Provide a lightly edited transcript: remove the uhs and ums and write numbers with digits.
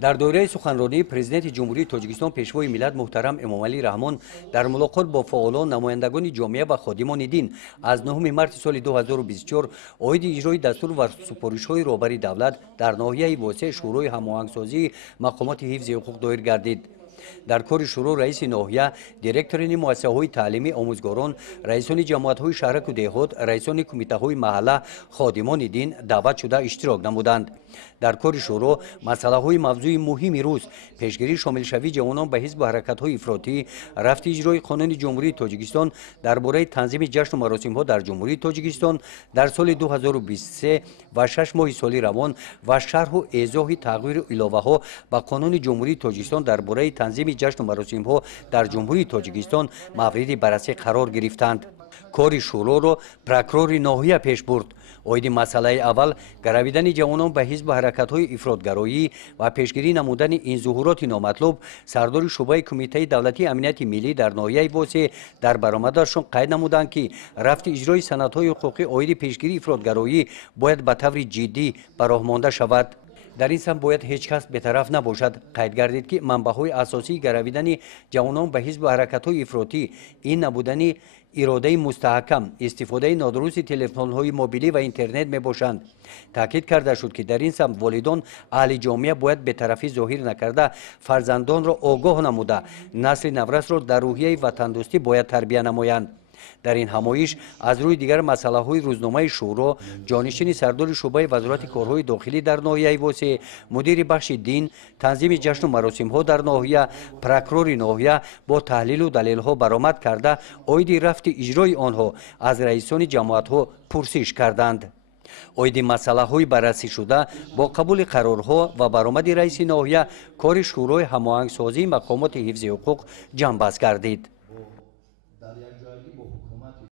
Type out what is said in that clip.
در دوره سخنرانی پرزیدنت جمهوری تاجیکستان پیشوای ملت محترم امامعلی رحمان در ملاقات با فعالان، نمایندگان جامعه و خادمان دین از 9 مارس سال 2024 عاید اجرای دستور و سپارش‌های رهبری دولت در ناحیه واسع شورای هماهنگسازی مقامات حفظ حقوق دایر گردید. در کار شروع رئیس ناحیه، دیرکتوران مؤسسه‌های تعلیمی، آموزگاران، رئیسان جماعت‌های شهرک و دهات، رئیسان کمیته‌های محله، خادمان دین دعوت شده اشتراک نمودند. در کار شروع مسائل موضوع مهم روز پیشگیری شامل شوی جوانان به حزب و حرکت‌های افراطی، رفت اجرای قانون جمهوری تاجیکستان درباره تنظیم جشن و مراسم‌ها در جمهوری تاجیکستان در سال 2023 و 6 ماه سال روان و شرح و ایضاح تغییر الهه‌ها به قانون جمهوری تاجیکستان درباره تنظیم جشن و مراسم‌ها در جمهوری تاجیکستان مورد بررسی قرار گرفتند. کار شروع را پروکورور ناحیه پیش برد. عاید مسئله اول گرویدن جوانان به حزب و حرکت‌های افراطگرایی و پیشگیری نمودن این ظهورات نامطلوب، سردار شعبه کمیته دولتی امنیت ملی در ناحیه واسع در برآمدشان قید نمودند که رفت اجرای سندهای حقوقی عاید پیشگیری افراطگرایی باید به طور جدی به راه مانده شود. در این سمت باید هیچ کس بی‌طرف نباشد. قید گردید که منبع‌های اساسی گرویدن جوانان به حزب و حرکت‌های افراطی این نبودن اراده مستحکم، استفاده نادرست تلفن‌های موبیلی و اینترنت میباشند. تاکید کرده شد که در این سمت والدان اهل جامعه باید بی‌طرفی ظاهر نکرده فرزندان را آگاه نموده نسل نورس را در روحیه وطندوستی باید تربیت نمایند. در این همایش از روی دیگر مسائل روزنامه شورا، جانشین سردار شعبه وزارت کارهای داخلی در ناحیه واسع، مدیر بخش دین، تنظیم جشن و مراسم ها در ناحیه، پروکورور ناحیه با تحلیل و دلیل ها برآمد کرده عاید رفت اجرای آنها از رئیسان جماعت ها پرسش کردند. عاید مسئله های بررسی شده با قبول قرارها و برآمد رئیس ناحیه، کار شورای هماهنگسازی مقامات حفظ حقوق جنببست گردید.